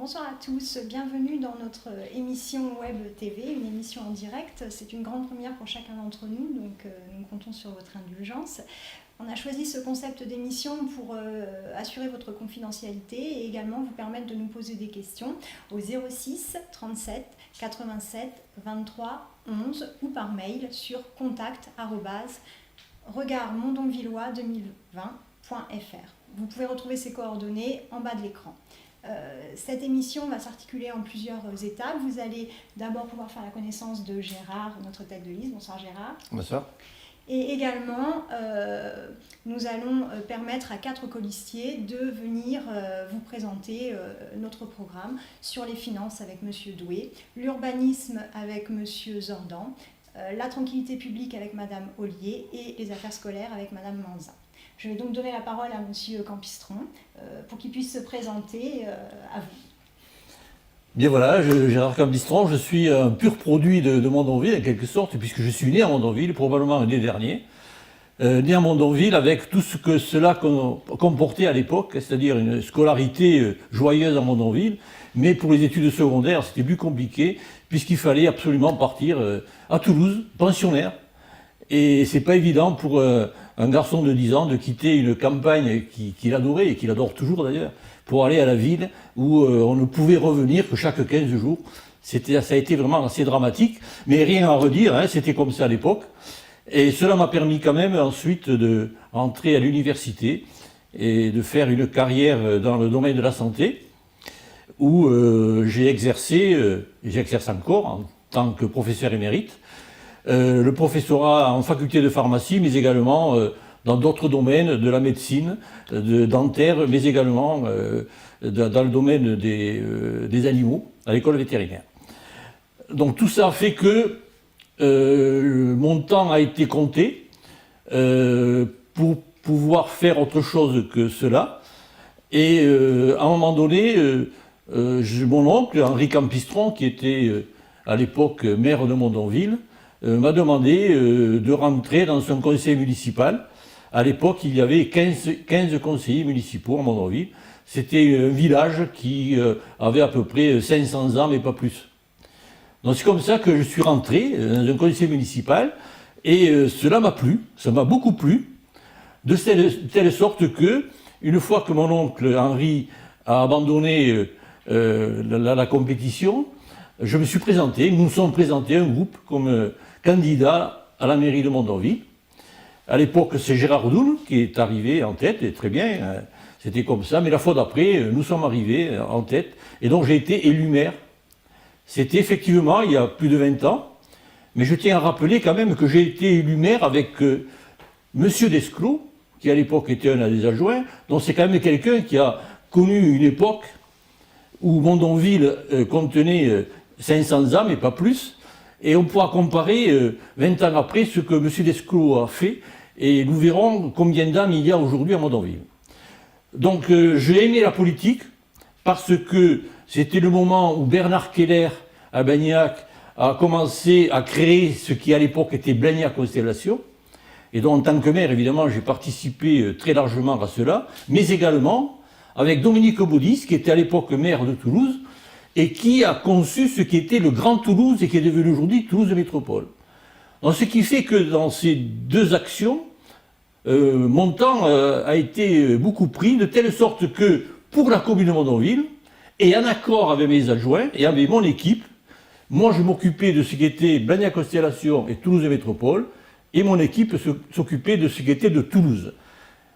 Bonsoir à tous, bienvenue dans notre émission Web TV, une émission en direct. C'est une grande première pour chacun d'entre nous, donc nous comptons sur votre indulgence. On a choisi ce concept d'émission pour assurer votre confidentialité et également vous permettre de nous poser des questions au 06 37 87 23 11 ou par mail sur contact@regardmondonvillois2020.fr. Vous pouvez retrouver ces coordonnées en bas de l'écran. Cette émission va s'articuler en plusieurs étapes. Vous allez d'abord pouvoir faire la connaissance de Gérard, notre tête de liste. Bonsoir Gérard. Bonsoir. Et également, nous allons permettre à 4 colistiers de venir vous présenter notre programme sur les finances avec Monsieur Doué, l'urbanisme avec Monsieur Zordan, la tranquillité publique avec Madame Ollier et les affaires scolaires avec Madame Manzin. Je vais donc donner la parole à Monsieur Campistron pour qu'il puisse se présenter à vous. Bien voilà, Gérard Campistron, je suis un pur produit de Mondonville en quelque sorte, puisque je suis né à Mondonville, probablement un des derniers. Né à Mondonville avec tout ce que cela comportait à l'époque, c'est-à-dire une scolarité joyeuse à Mondonville, mais pour les études secondaires c'était plus compliqué, puisqu'il fallait absolument partir à Toulouse, pensionnaire. Et c'est pas évident pour un garçon de 10 ans de quitter une campagne qu'il adorait, et qu'il adore toujours d'ailleurs, pour aller à la ville où on ne pouvait revenir que chaque 15 jours. Ça a été vraiment assez dramatique, mais rien à redire, hein, c'était comme ça à l'époque. Et cela m'a permis quand même ensuite d'entrer à l'université et de faire une carrière dans le domaine de la santé, où j'ai exercé, et j'exerce encore en tant que professeur émérite, le professorat en faculté de pharmacie, mais également dans d'autres domaines de la médecine, dentaire, mais également dans le domaine des animaux, à l'école vétérinaire. Donc tout ça fait que mon temps a été compté pour pouvoir faire autre chose que cela. Et à un moment donné, mon oncle, Henri Campistron, qui était à l'époque maire de Mondonville, m'a demandé de rentrer dans son conseil municipal. À l'époque, il y avait 15 conseillers municipaux à Mondonville. C'était un village qui avait à peu près 500 ans, mais pas plus. Donc c'est comme ça que je suis rentré dans un conseil municipal, et cela m'a plu, ça m'a beaucoup plu, de telle sorte que, une fois que mon oncle Henri a abandonné la compétition, je me suis présenté, nous nous sommes présentés un groupe comme candidat à la mairie de Mondonville. À l'époque, c'est Gérard Doul qui est arrivé en tête, et très bien, c'était comme ça, mais la fois d'après, nous sommes arrivés en tête, et donc j'ai été élu maire. C'était effectivement il y a plus de 20 ans, mais je tiens à rappeler quand même que j'ai été élu maire avec Monsieur Desclos, qui à l'époque était un des adjoints, donc c'est quand même quelqu'un qui a connu une époque où Mondonville contenait 500 ans, mais pas plus, et on pourra comparer 20 ans après ce que M. Desclos a fait, et nous verrons combien d'âmes il y a aujourd'hui à Mondonville. Donc j'ai aimé la politique, parce que c'était le moment où Bernard Keller, à Blagnac, a commencé à créer ce qui à l'époque était Blagnac Constellation, et donc en tant que maire, évidemment, j'ai participé très largement à cela, mais également avec Dominique Baudis, qui était à l'époque maire de Toulouse, et qui a conçu ce qui était le Grand Toulouse et qui est devenu aujourd'hui Toulouse Métropole. Donc, ce qui fait que dans ces deux actions, mon temps a été beaucoup pris, de telle sorte que pour la commune de Mondonville, et en accord avec mes adjoints et avec mon équipe, moi je m'occupais de ce qui était Blagnac Constellation et Toulouse Métropole, et mon équipe s'occupait de ce qui était de Toulouse.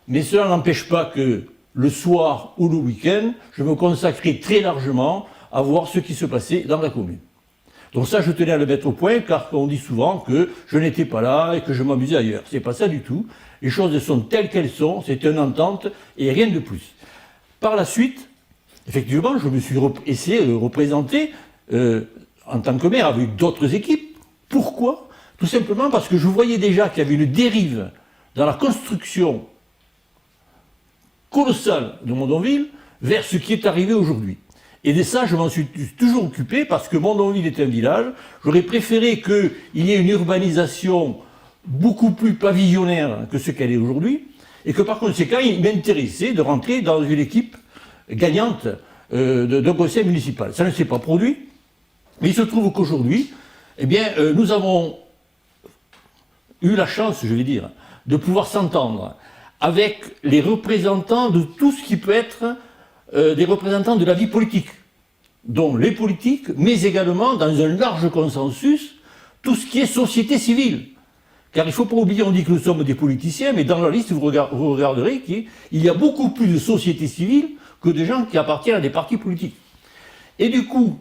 Mais cela n'empêche pas que le soir ou le week-end, je me consacrais très largement à voir ce qui se passait dans la commune. Donc ça, je tenais à le mettre au point, car on dit souvent que je n'étais pas là et que je m'amusais ailleurs. C'est pas ça du tout. Les choses sont telles qu'elles sont, c'est une entente et rien de plus. Par la suite, effectivement, je me suis essayé de représenter en tant que maire avec d'autres équipes. Pourquoi ? Tout simplement parce que je voyais déjà qu'il y avait une dérive dans la construction colossale de Mondonville vers ce qui est arrivé aujourd'hui. Et de ça, je m'en suis toujours occupé, parce que Mondonville est un village. J'aurais préféré qu'il y ait une urbanisation beaucoup plus pavillonnaire que ce qu'elle est aujourd'hui, et que par conséquent, il m'intéressait de rentrer dans une équipe gagnante d'un conseil municipal. Ça ne s'est pas produit, mais il se trouve qu'aujourd'hui, eh bien, nous avons eu la chance, je vais dire, de pouvoir s'entendre avec les représentants de tout ce qui peut être des représentants de la vie politique, dont les politiques, mais également, dans un large consensus, tout ce qui est société civile. Car il ne faut pas oublier, on dit que nous sommes des politiciens, mais dans la liste, vous regarderez qu'il y a beaucoup plus de société civile que de gens qui appartiennent à des partis politiques. Et du coup,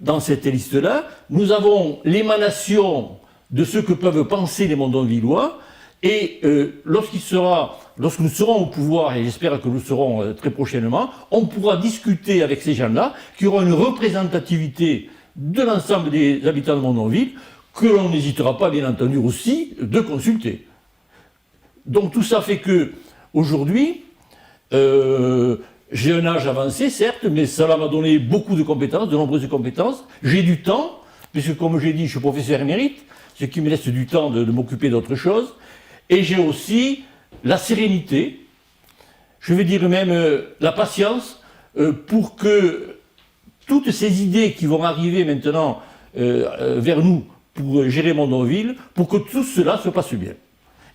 dans cette liste-là, nous avons l'émanation de ce que peuvent penser les Mondonvillois, et lorsque nous serons au pouvoir, et j'espère que nous serons très prochainement, on pourra discuter avec ces gens-là, qui auront une représentativité de l'ensemble des habitants de Mondonville, que l'on n'hésitera pas, bien entendu, aussi de consulter. Donc tout ça fait que, aujourd'hui, j'ai un âge avancé, certes, mais cela m'a donné beaucoup de compétences, de nombreuses compétences. J'ai du temps, puisque comme j'ai dit, je suis professeur émérite, ce qui me laisse du temps de m'occuper d'autres choses. Et j'ai aussi la sérénité, je vais dire même la patience, pour que toutes ces idées qui vont arriver maintenant vers nous pour gérer Mondonville, pour que tout cela se passe bien.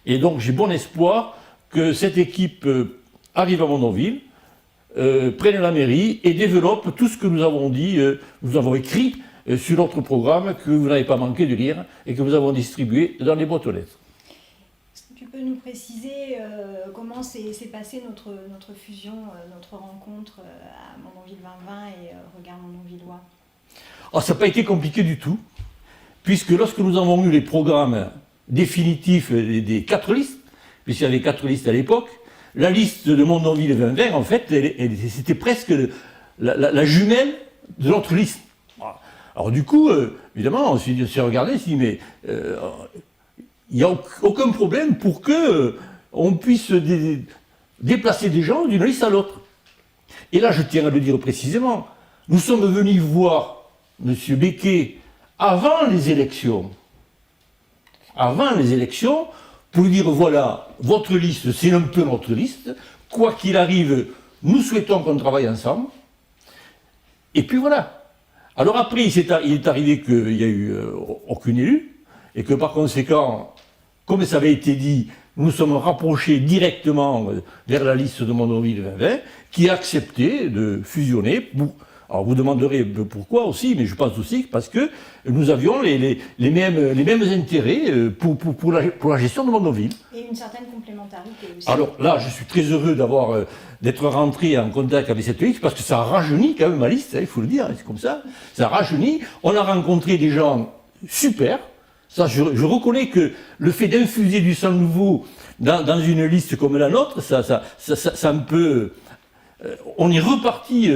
Et donc j'ai bon espoir que cette équipe arrive à Mondonville, prenne la mairie et développe tout ce que nous avons dit, nous avons écrit sur notre programme que vous n'avez pas manqué de lire et que nous avons distribué dans les boîtes aux lettres. Tu peux nous préciser comment s'est passée notre fusion, notre rencontre à Mondonville 2020 et Regard Mondonvillois? Oh, ça n'a pas été compliqué du tout, puisque lorsque nous avons eu les programmes définitifs des 4 listes, puisqu'il y avait 4 listes à l'époque, la liste de Mondonville 2020, en fait, c'était presque la jumelle de notre liste. Alors du coup, évidemment, on s'est regardé, on s'est dit, mais il n'y a aucun problème pour que on puisse déplacer des gens d'une liste à l'autre. Et là, je tiens à le dire précisément, nous sommes venus voir M. Becquet avant les élections, pour lui dire, voilà, votre liste, c'est un peu notre liste, quoi qu'il arrive, nous souhaitons qu'on travaille ensemble, et puis voilà. Alors après, il est arrivé qu'il n'y a eu aucune élue, et que par conséquent, comme ça avait été dit, nous sommes rapprochés directement vers la liste de Mondonville 2020, qui a accepté de fusionner. Alors vous demanderez pourquoi aussi, mais je pense aussi parce que nous avions les mêmes intérêts pour la gestion de Mondonville. Et une certaine complémentarité aussi. Alors là, je suis très heureux d'être rentré en contact avec cette liste, parce que ça rajeunit quand même ma liste, il faut le dire, c'est comme ça. Ça rajeunit. On a rencontré des gens super. Ça, je reconnais que le fait d'infuser du sang nouveau dans une liste comme la nôtre, ça me peut... on est reparti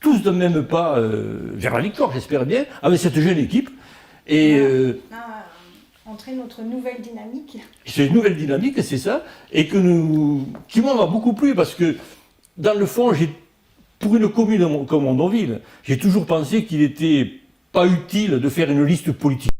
tous d'un même pas vers la victoire, j'espère bien, avec cette jeune équipe. Et entrer notre nouvelle dynamique. C'est une nouvelle dynamique, c'est ça, et qui m'a beaucoup plu, parce que dans le fond, pour une commune comme Mondonville, j'ai toujours pensé qu'il n'était pas utile de faire une liste politique.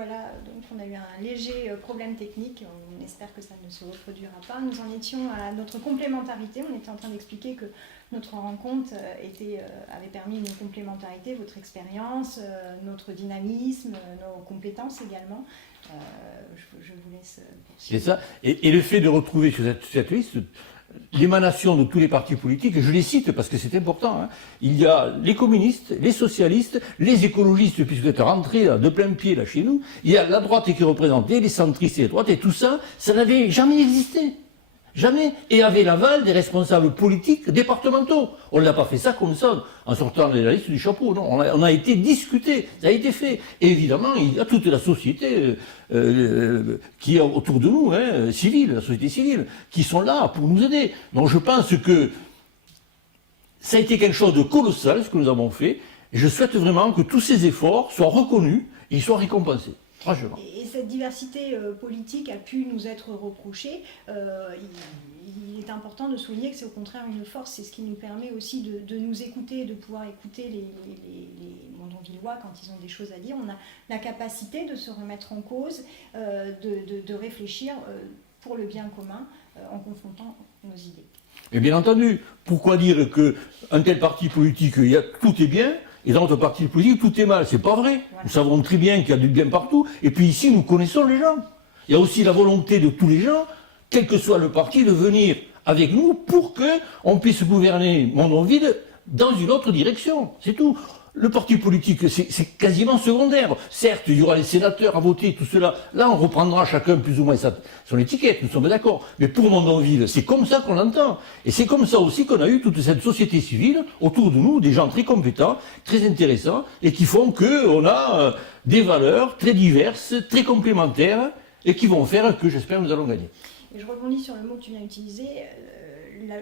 Voilà, donc on a eu un léger problème technique, on espère que ça ne se reproduira pas. Nous en étions à notre complémentarité, on était en train d'expliquer que notre rencontre avait permis une complémentarité, votre expérience, notre dynamisme, nos compétences également. Je vous laisse poursuivre. C'est ça. Et le fait de retrouver sur cette liste l'émanation de tous les partis politiques, je les cite parce que c'est important, hein. Il y a les communistes, les socialistes, les écologistes, puisque vous êtes rentrés là, de plein pied là chez nous, il y a la droite qui est représentée, les centristes et les droites, et tout ça, ça n'avait jamais existé. Jamais. Et avait l'aval des responsables politiques départementaux. On ne l'a pas fait ça comme ça, en sortant de la liste du chapeau. Non, on a été discuté, ça a été fait. Et évidemment, il y a toute la société qui est autour de nous, hein, civile, la société civile, qui sont là pour nous aider. Donc je pense que ça a été quelque chose de colossal, ce que nous avons fait. Et je souhaite vraiment que tous ces efforts soient reconnus et soient récompensés. Franchement. Et cette diversité politique a pu nous être reprochée. Il est important de souligner que c'est au contraire une force. C'est ce qui nous permet aussi de nous écouter, de pouvoir écouter les Mondonvillois quand ils ont des choses à dire. On a la capacité de se remettre en cause, de réfléchir pour le bien commun en confrontant nos idées. Et bien entendu, pourquoi dire qu'un tel parti politique, tout est bien, et dans notre parti politique, tout est mal? C'est pas vrai. Voilà. Nous savons très bien qu'il y a du bien partout. Et puis ici, nous connaissons les gens. Il y a aussi la volonté de tous les gens, quel que soit le parti, de venir avec nous pour qu'on puisse gouverner Mondonville dans une autre direction. C'est tout. Le parti politique, c'est quasiment secondaire. Certes, il y aura les sénateurs à voter, tout cela. Là, on reprendra chacun plus ou moins son étiquette, nous sommes d'accord. Mais pour Mondonville, c'est comme ça qu'on l'entend. Et c'est comme ça aussi qu'on a eu toute cette société civile autour de nous, des gens très compétents, très intéressants, et qui font qu'on a des valeurs très diverses, très complémentaires, et qui vont faire que, j'espère, nous allons gagner. Et je rebondis sur le mot que tu viens d'utiliser.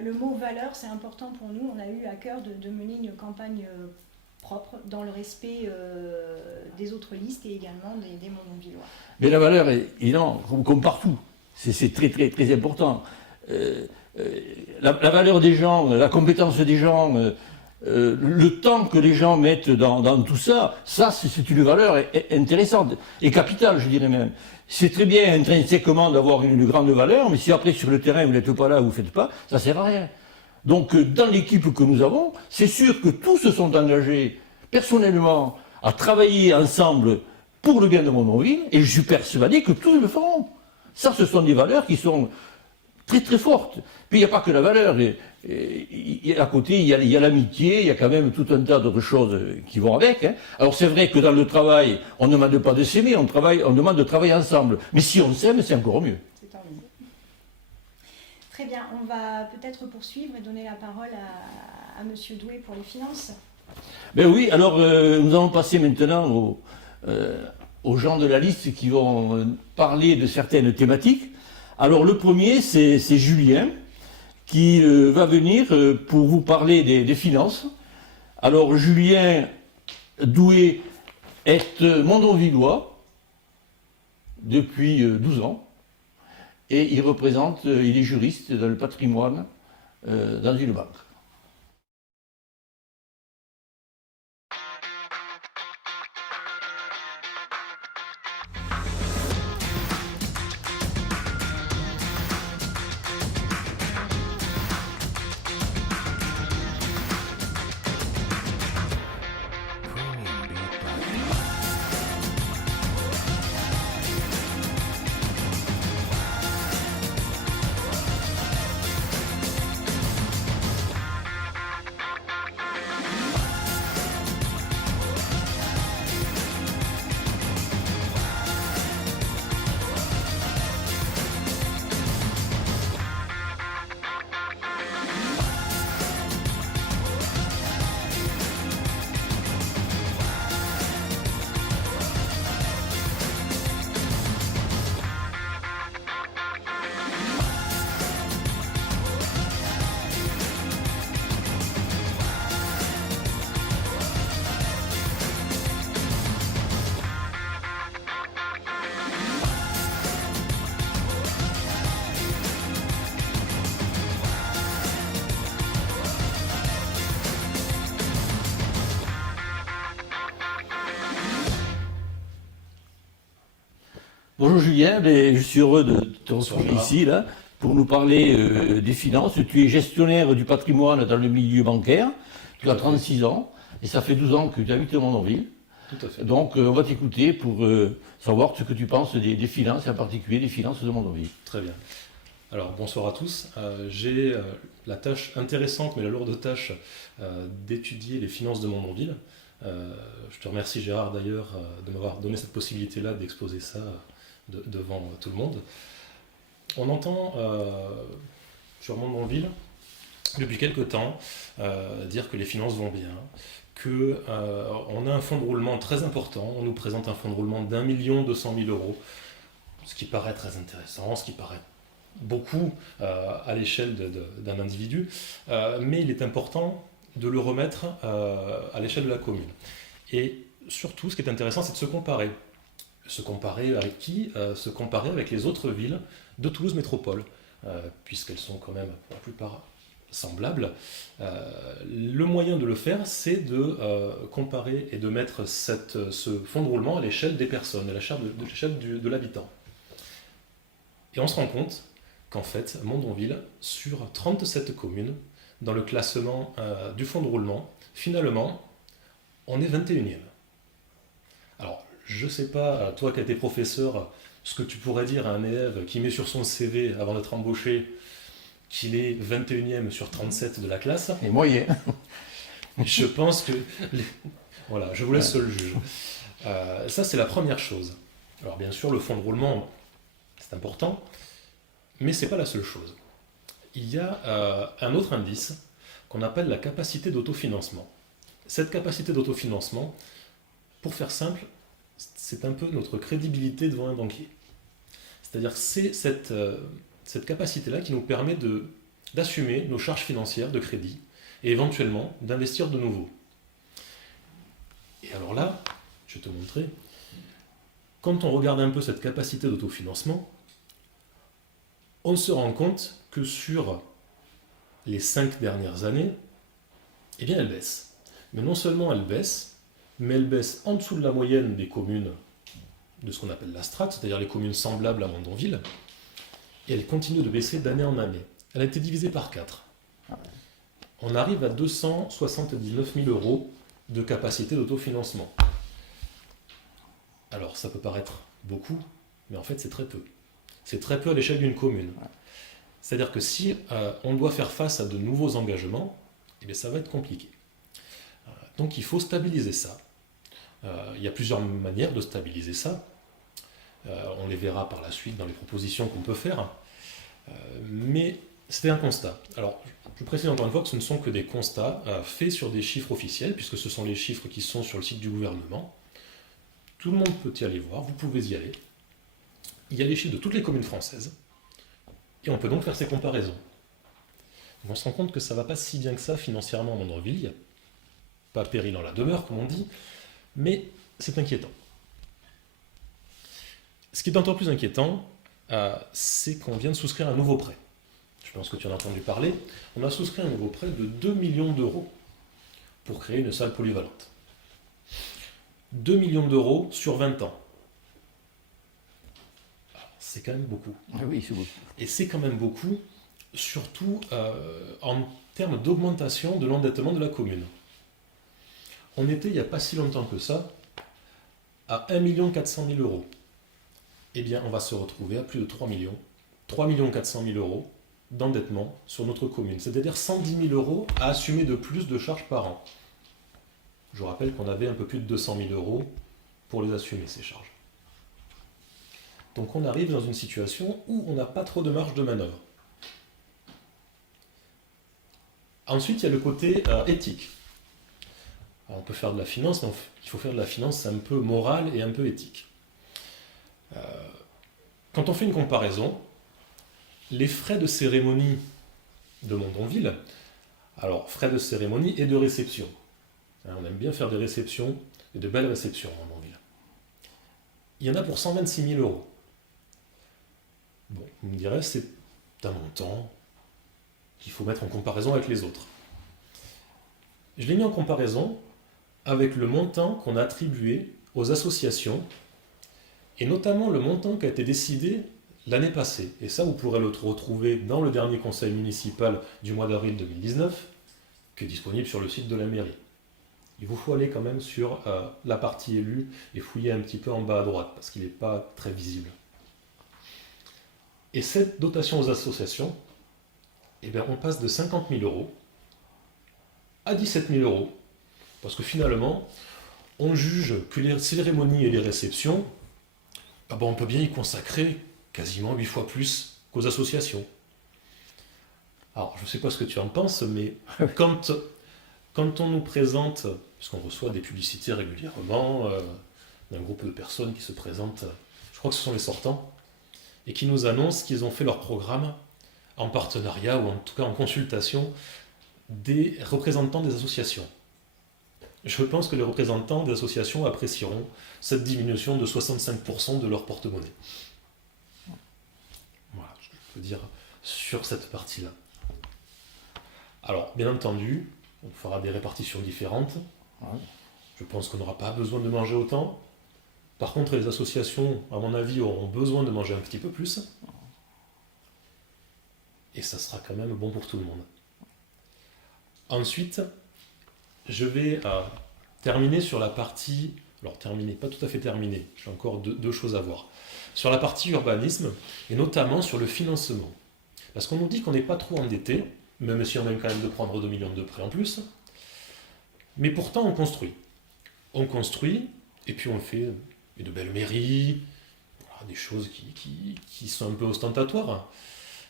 Le mot valeur, c'est important pour nous. On a eu à cœur de mener une campagne propre, dans le respect des autres listes et également des Mondonvillois. Mais la valeur, évidemment, comme partout, c'est très, très, très important. La valeur des gens, la compétence des gens, le temps que les gens mettent dans tout ça, c'est une valeur intéressante et capitale, je dirais même. C'est très bien intrinsèquement d'avoir une grande valeur, mais si après sur le terrain vous n'êtes pas là, vous ne faites pas, ça ne sert à rien. Donc dans l'équipe que nous avons, c'est sûr que tous se sont engagés personnellement à travailler ensemble pour le bien de Mondonville, et je suis persuadé que tous le feront. Ça, ce sont des valeurs qui sont très très fortes. Puis il n'y a pas que la valeur, à côté il y a l'amitié, il y a quand même tout un tas d'autres choses qui vont avec. Hein. Alors c'est vrai que dans le travail, on ne demande pas de s'aimer, on demande de travailler ensemble. Mais si on s'aime, c'est encore mieux. Très bien, on va peut-être poursuivre et donner la parole à Monsieur Doué pour les finances. Ben oui, alors nous allons passer maintenant aux gens de la liste qui vont parler de certaines thématiques. Alors le premier, c'est Julien, qui va venir pour vous parler des finances. Alors Julien Doué est Mondonvillois depuis 12 ans. Et il est juriste dans le patrimoine dans une banque. Bonjour Julien, je suis heureux de te Bonsoir, retrouver Gérard. ici là, pour nous parler des finances. Tu es gestionnaire du patrimoine dans le milieu bancaire, tu Tout as à fait. 36 ans et ça fait 12 ans que tu habites à Mondonville. Tout à fait. Donc on va t'écouter pour savoir ce que tu penses des finances, et en particulier des finances de Mondonville. Très bien. Alors, bonsoir à tous. J'ai la tâche intéressante, mais la lourde tâche d'étudier les finances de Mondonville. Je te remercie, Gérard, d'ailleurs, de m'avoir donné cette possibilité-là d'exposer ça devant tout le monde. On entend sur Mondonville, depuis quelque temps, dire que les finances vont bien, qu'on a un fonds de roulement très important. On nous présente un fonds de roulement d'1 200 000 euros, ce qui paraît très intéressant, ce qui paraît beaucoup à l'échelle d'un individu, mais il est important de le remettre à l'échelle de la commune. Et surtout, ce qui est intéressant, c'est de se comparer. Se comparer avec qui Se comparer avec les autres villes de Toulouse Métropole, puisqu'elles sont quand même pour la plupart semblables. Le moyen de le faire, c'est de comparer et de mettre ce fonds de roulement à l'échelle des personnes, à l'échelle de l'habitant. Et on se rend compte qu'en fait, Mondonville, sur 37 communes, dans le classement du fonds de roulement, finalement, on est 21e. Alors, je ne sais pas, toi qui as été professeur, ce que tu pourrais dire à un élève qui met sur son CV, avant d'être embauché, qu'il est 21e sur 37 de la classe. Et moyen. Je pense que... Voilà, je vous laisse seul juge. Ça, c'est la première chose. Alors, bien sûr, le fonds de roulement, c'est important, mais ce n'est pas la seule chose. Il y a un autre indice qu'on appelle la capacité d'autofinancement. Cette capacité d'autofinancement, pour faire simple, c'est un peu notre crédibilité devant un banquier. C'est-à-dire que c'est cette capacité-là qui nous permet d'assumer nos charges financières de crédit et éventuellement d'investir de nouveau. Et alors là, je vais te montrer, quand on regarde un peu cette capacité d'autofinancement, on se rend compte que sur les 5 dernières années, eh bien elle baisse. Mais non seulement elle baisse, mais elle baisse en dessous de la moyenne des communes de ce qu'on appelle la strate, c'est-à-dire les communes semblables à Mondonville, et elle continue de baisser d'année en année. Elle a été divisée par 4. On arrive à 279 000 euros de capacité d'autofinancement. Alors ça peut paraître beaucoup, mais en fait c'est très peu. C'est très peu à l'échelle d'une commune. C'est-à-dire que si on doit faire face à de nouveaux engagements, eh bien, ça va être compliqué. Donc il faut stabiliser ça. Il y a plusieurs manières de stabiliser ça. On les verra par la suite dans les propositions qu'on peut faire. Mais c'était un constat. Alors, je précise encore une fois que ce ne sont que des constats faits sur des chiffres officiels, puisque ce sont les chiffres qui sont sur le site du gouvernement. Tout le monde peut y aller voir, vous pouvez y aller. Il y a les chiffres de toutes les communes françaises, et on peut donc faire ces comparaisons. Donc on se rend compte que ça ne va pas si bien que ça financièrement à Mondonville. Il n'y a pas péril en la demeure, comme on dit, mais c'est inquiétant. Ce qui est encore plus inquiétant, c'est qu'on vient de souscrire un nouveau prêt. Je pense que tu en as entendu parler. On a souscrit un nouveau prêt de 2 millions d'euros pour créer une salle polyvalente. 2 millions d'euros sur 20 ans. C'est quand même beaucoup. Ah oui, c'est beaucoup. Et c'est quand même beaucoup, surtout en termes d'augmentation de l'endettement de la commune. On était, il n'y a pas si longtemps que ça, à 1 400 000 euros. Eh bien, on va se retrouver à plus de 3 millions. 3 400 000 euros d'endettement sur notre commune. C'est-à-dire 110 000 euros à assumer de plus de charges par an. Je vous rappelle qu'on avait un peu plus de 200 000 euros pour les assumer, ces charges. Donc on arrive dans une situation où on n'a pas trop de marge de manœuvre. Ensuite, il y a le côté éthique. Alors, on peut faire de la finance, mais il faut faire de la finance un peu morale et un peu éthique. Quand on fait une comparaison, les frais de cérémonie de Mondonville, alors frais de cérémonie et de réception. On aime bien faire des réceptions et de belles réceptions à Mondonville. Il y en a pour 126 000 euros. Bon, vous me direz, c'est un montant qu'il faut mettre en comparaison avec les autres. Je l'ai mis en comparaison avec le montant qu'on a attribué aux associations et notamment le montant qui a été décidé l'année passée. Et ça, vous pourrez le retrouver dans le dernier conseil municipal du mois d'avril 2019, qui est disponible sur le site de la mairie. Il vous faut aller quand même sur la partie élue et fouiller un petit peu en bas à droite, parce qu'il n'est pas très visible. Et cette dotation aux associations, eh bien, on passe de 50 000 € à 17 000 €, parce que finalement, on juge que les cérémonies et les réceptions, on peut bien y consacrer quasiment 8 fois plus qu'aux associations. Alors, je ne sais pas ce que tu en penses, mais quand on nous présente, puisqu'on reçoit des publicités régulièrement, d'un groupe de personnes qui se présentent, je crois que ce sont les sortants, et qui nous annoncent qu'ils ont fait leur programme en partenariat, ou en tout cas en consultation, des représentants des associations. Je pense que les représentants des associations apprécieront cette diminution de 65% de leur porte-monnaie. Voilà ce que je peux dire sur cette partie-là. Alors, bien entendu, on fera des répartitions différentes. Je pense qu'on n'aura pas besoin de manger autant. Par contre, les associations, à mon avis, auront besoin de manger un petit peu plus. Et ça sera quand même bon pour tout le monde. Ensuite, je vais terminer sur la partie... Alors, pas tout à fait terminé, j'ai encore deux choses à voir. Sur la partie urbanisme, et notamment sur le financement. Parce qu'on nous dit qu'on n'est pas trop endetté, même si on a quand même de prendre 2 millions de prêts en plus. Mais pourtant, on construit. On construit, et puis on fait de belles mairies, voilà, des choses qui sont un peu ostentatoires.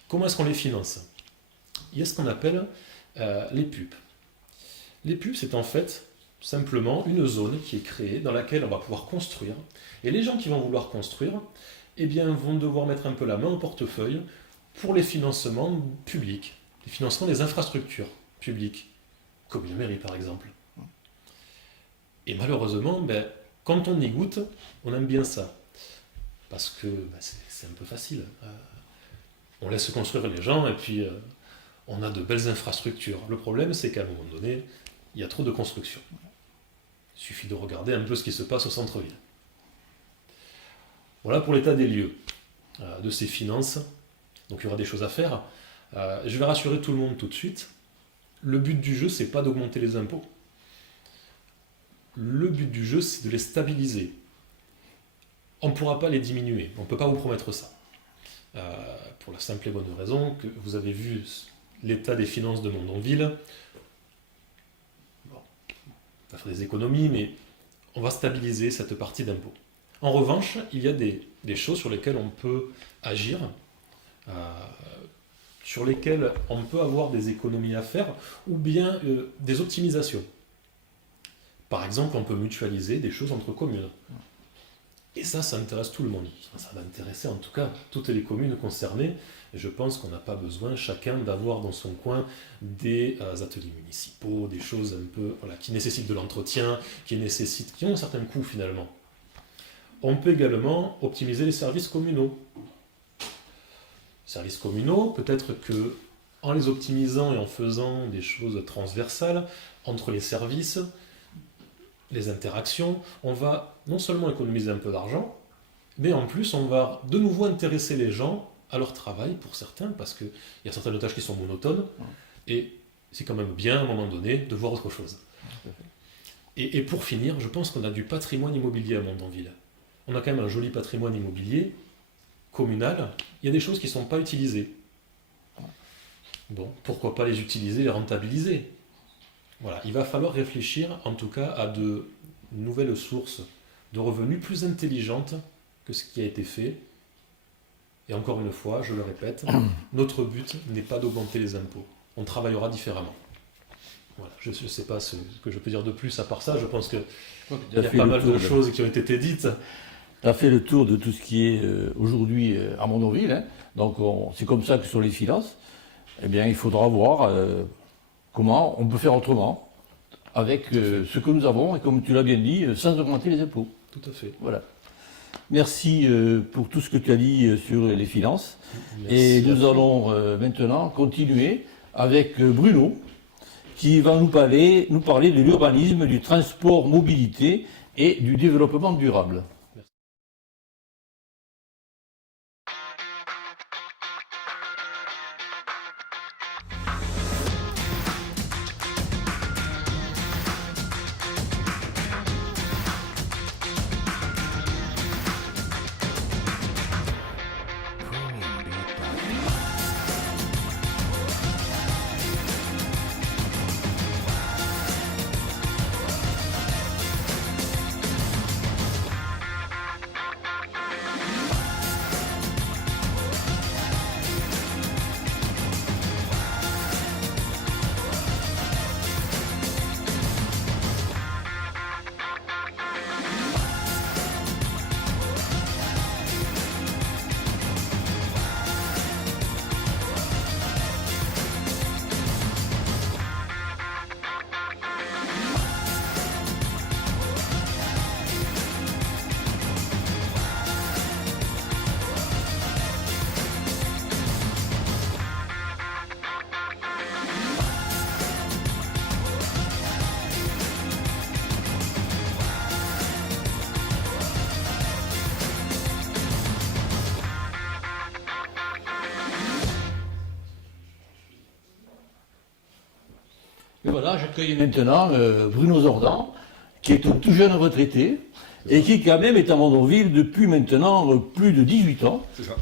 Comment est-ce qu'on les finance? Il y a ce qu'on appelle les PUP. Les PUP, c'est en fait simplement une zone qui est créée dans laquelle on va pouvoir construire. Et les gens qui vont vouloir construire, eh bien, vont devoir mettre un peu la main au portefeuille pour les financements publics, les financements des infrastructures publiques, comme une mairie par exemple. Et malheureusement, quand on y goûte, on aime bien ça. Parce que c'est un peu facile. On laisse construire les gens et puis on a de belles infrastructures. Le problème, c'est qu'à un moment donné, il y a trop de construction. Il suffit de regarder un peu ce qui se passe au centre-ville. Voilà pour l'état des lieux de ces finances. Donc il y aura des choses à faire. Je vais rassurer tout le monde tout de suite. Le but du jeu, c'est pas d'augmenter les impôts. Le but du jeu, c'est de les stabiliser. On ne pourra pas les diminuer. On ne peut pas vous promettre ça. Pour la simple et bonne raison que vous avez vu l'état des finances de Mondonville. Bon, on va faire des économies, mais on va stabiliser cette partie d'impôt. En revanche, il y a des choses sur lesquelles on peut agir, sur lesquelles on peut avoir des économies à faire, ou bien des optimisations. Par exemple, on peut mutualiser des choses entre communes. Et ça intéresse tout le monde. Ça va intéresser en tout cas toutes les communes concernées. Et je pense qu'on n'a pas besoin chacun d'avoir dans son coin des ateliers municipaux, des choses un peu qui nécessitent de l'entretien, qui ont un certain coût finalement. On peut également optimiser les services communaux. Services communaux, peut-être que en les optimisant et en faisant des choses transversales entre les services, les interactions, on va non seulement économiser un peu d'argent, mais en plus on va de nouveau intéresser les gens à leur travail pour certains, parce qu'il y a certaines tâches qui sont monotones, et c'est quand même bien à un moment donné de voir autre chose. Et pour finir, je pense qu'on a du patrimoine immobilier à Mondonville. On a quand même un joli patrimoine immobilier communal, il y a des choses qui ne sont pas utilisées. Bon, pourquoi pas les utiliser, les rentabiliser? Voilà, il va falloir réfléchir en tout cas à de nouvelles sources de revenus plus intelligentes que ce qui a été fait. Et encore une fois, je le répète, notre but n'est pas d'augmenter les impôts. On travaillera différemment. Voilà, je ne sais pas ce que je peux dire de plus à part ça. Je pense qu'il y a pas mal de choses qui ont été dites. Tu as fait le tour de tout ce qui est aujourd'hui à Mondonville. Hein. Donc c'est comme ça que sur les finances, eh bien, il faudra voir comment on peut faire autrement avec ce que nous avons, et comme tu l'as bien dit, sans augmenter les impôts. Tout à fait. Voilà. Merci pour tout ce que tu as dit sur les finances. Merci. Et nous allons maintenant continuer avec Bruno, qui va nous parler de l'urbanisme, du transport mobilité et du développement durable. Et voilà, j'accueille maintenant Bruno Zordan, qui est un tout jeune retraité, et qui quand même est à Mondonville depuis maintenant plus de 18 ans. C'est ça.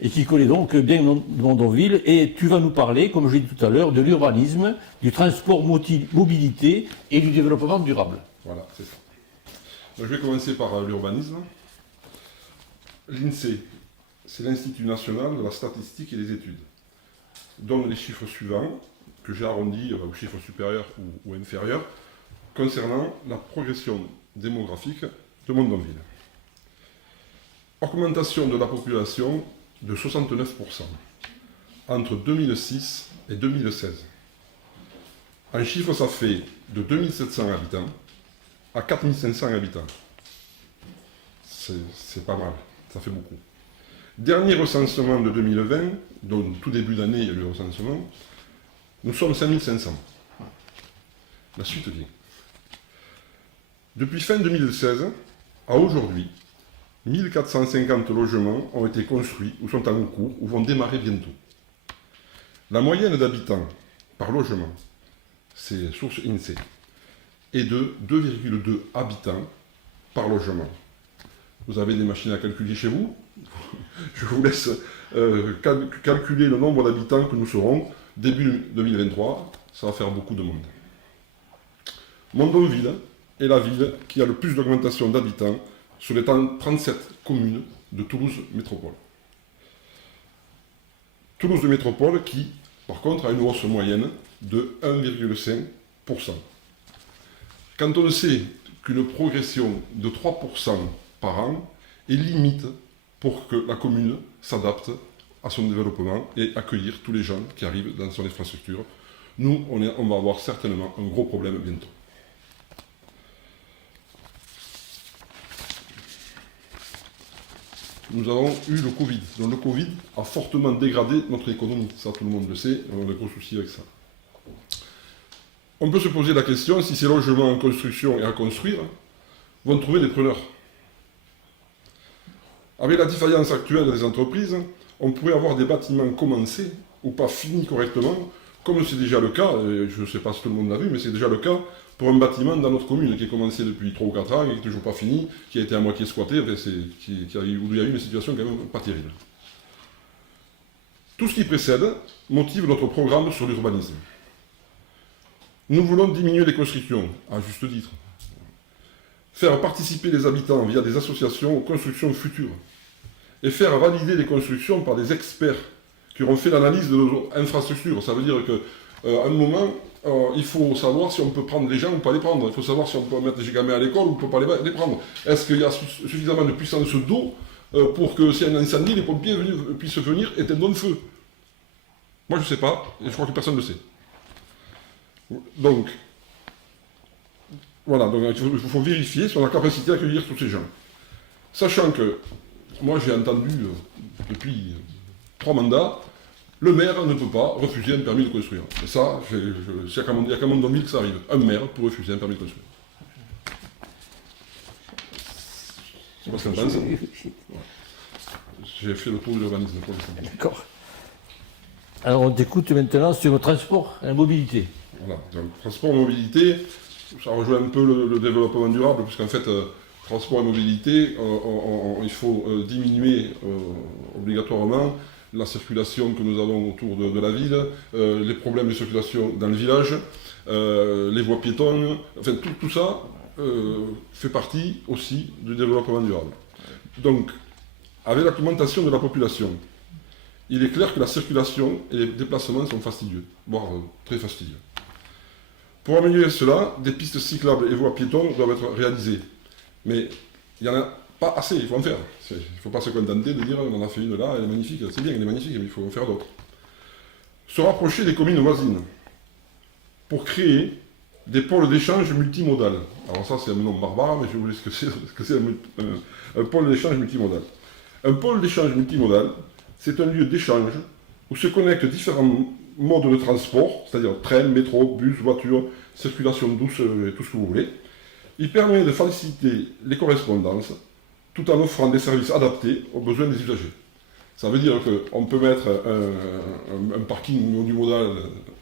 Et qui connaît donc bien Mondonville. Et tu vas nous parler, comme je l'ai dit tout à l'heure, de l'urbanisme, du transport mobilité et du développement durable. Voilà, c'est ça. Donc, je vais commencer par l'urbanisme. L'INSEE, c'est l'Institut national de la statistique et des études, donne les chiffres suivants, que j'ai arrondis aux chiffres supérieurs ou inférieurs, concernant la progression démographique de Mondonville. Augmentation de la population de 69% entre 2006 et 2016. En chiffres, ça fait de 2700 habitants à 4500 habitants. C'est pas mal, ça fait beaucoup. Dernier recensement de 2020, donc tout début d'année il y a eu le recensement, nous sommes 5500. La suite vient. Depuis fin 2016 à aujourd'hui, 1450 logements ont été construits ou sont en cours ou vont démarrer bientôt. La moyenne d'habitants par logement, c'est source INSEE, est de 2,2 habitants par logement. Vous avez des machines à calculer chez vous? Je vous laisse calculer le nombre d'habitants que nous serons début 2023. Ça va faire beaucoup de monde. Mondonville est la ville qui a le plus d'augmentation d'habitants sur les 37 communes de Toulouse Métropole. Toulouse Métropole qui, par contre, a une hausse moyenne de 1,5%. Quand on sait qu'une progression de 3% par an est limite pour que la commune s'adapte à son développement et accueillir tous les gens qui arrivent dans son infrastructure, nous, on va avoir certainement un gros problème bientôt. Nous avons eu le Covid. Donc le Covid a fortement dégradé notre économie. Ça, tout le monde le sait. On a de gros soucis avec ça. On peut se poser la question si ces logements en construction et à construire vont trouver des preneurs. Avec la défaillance actuelle des entreprises, on pourrait avoir des bâtiments commencés ou pas finis correctement, comme c'est déjà le cas, je ne sais pas si tout le monde l'a vu, mais c'est déjà le cas pour un bâtiment dans notre commune qui est commencé depuis 3 ou 4 ans et qui n'est toujours pas fini, qui a été à moitié squatté, où il y a eu une situation quand même pas terrible. Tout ce qui précède motive notre programme sur l'urbanisme. Nous voulons diminuer les constructions, à juste titre. Faire participer les habitants via des associations aux constructions futures. Et faire valider les constructions par des experts qui auront fait l'analyse de nos infrastructures. Ça veut dire qu'à un moment, il faut savoir si on peut prendre les gens ou pas les prendre. Il faut savoir si on peut mettre les gamins à l'école ou on ne peut pas les prendre. Est-ce qu'il y a suffisamment de puissance d'eau pour que s'il y a un incendie, les pompiers puissent venir éteindre le feu? Moi, je ne sais pas, et je crois que personne ne le sait. Donc, voilà, donc il faut vérifier sur la capacité d'accueillir tous ces gens. Sachant que, moi j'ai entendu depuis 3 mandats, le maire ne peut pas refuser un permis de construire. Et ça, il n'y a qu'à Mondonville que ça arrive. Un maire pour refuser un permis de construire. Je sais pas ce qu'on pense. J'ai fait le tour de l'urbanisme pour l'instant. D'accord. Alors on t'écoute maintenant sur le transport et la mobilité. Voilà, donc transport et mobilité, ça rejoint un peu le développement durable, puisqu'en fait, transport et mobilité, il faut diminuer obligatoirement la circulation que nous avons autour de la ville, les problèmes de circulation dans le village, les voies piétonnes, enfin tout ça fait partie aussi du développement durable. Donc, avec l'augmentation de la population, il est clair que la circulation et les déplacements sont fastidieux, voire très fastidieux. Pour améliorer cela, des pistes cyclables et voies piétonnes doivent être réalisées. Mais il n'y en a pas assez, il faut en faire. Il ne faut pas se contenter de dire on en a fait une là, elle est magnifique. C'est bien, elle est magnifique, mais il faut en faire d'autres. Se rapprocher des communes voisines pour créer des pôles d'échange multimodal. Alors ça c'est un nom barbare, mais je vous dis ce que c'est un pôle d'échange multimodal. Un pôle d'échange multimodal, c'est un lieu d'échange où se connectent différents modes de transport, c'est-à-dire train, métro, bus, voiture, circulation douce et tout ce que vous voulez. Il permet de faciliter les correspondances tout en offrant des services adaptés aux besoins des usagers. Ça veut dire qu'on peut mettre un parking unimodal,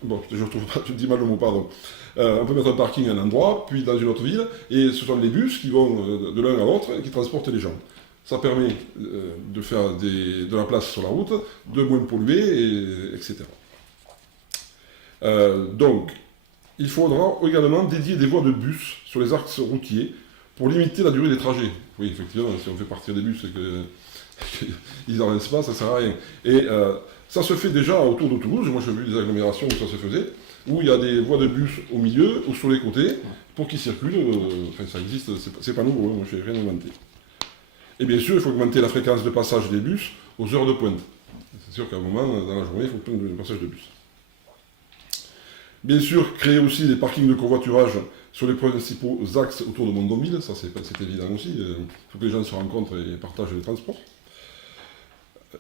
bon, je dis mal le mot, pardon. On peut mettre un parking à un endroit, puis dans une autre ville, et ce sont les bus qui vont de l'un à l'autre et qui transportent les gens. Ça permet de faire de la place sur la route, de moins polluer, etc. Donc, il faudra également dédier des voies de bus sur les axes routiers pour limiter la durée des trajets. Oui, effectivement, si on fait partir des bus et qu'ils n'avancent pas, ça ne sert à rien. Et ça se fait déjà autour de Toulouse. Moi, j'ai vu des agglomérations où ça se faisait, où il y a des voies de bus au milieu ou sur les côtés pour qu'ils circulent. Enfin, ça existe, c'est pas nouveau, moi, je n'ai rien inventé. Et bien sûr, il faut augmenter la fréquence de passage des bus aux heures de pointe. C'est sûr qu'à un moment, dans la journée, il faut plein de passages de bus. Bien sûr, créer aussi des parkings de covoiturage sur les principaux axes autour de Mondonville, ça c'est évident aussi, il faut que les gens se rencontrent et partagent les transports.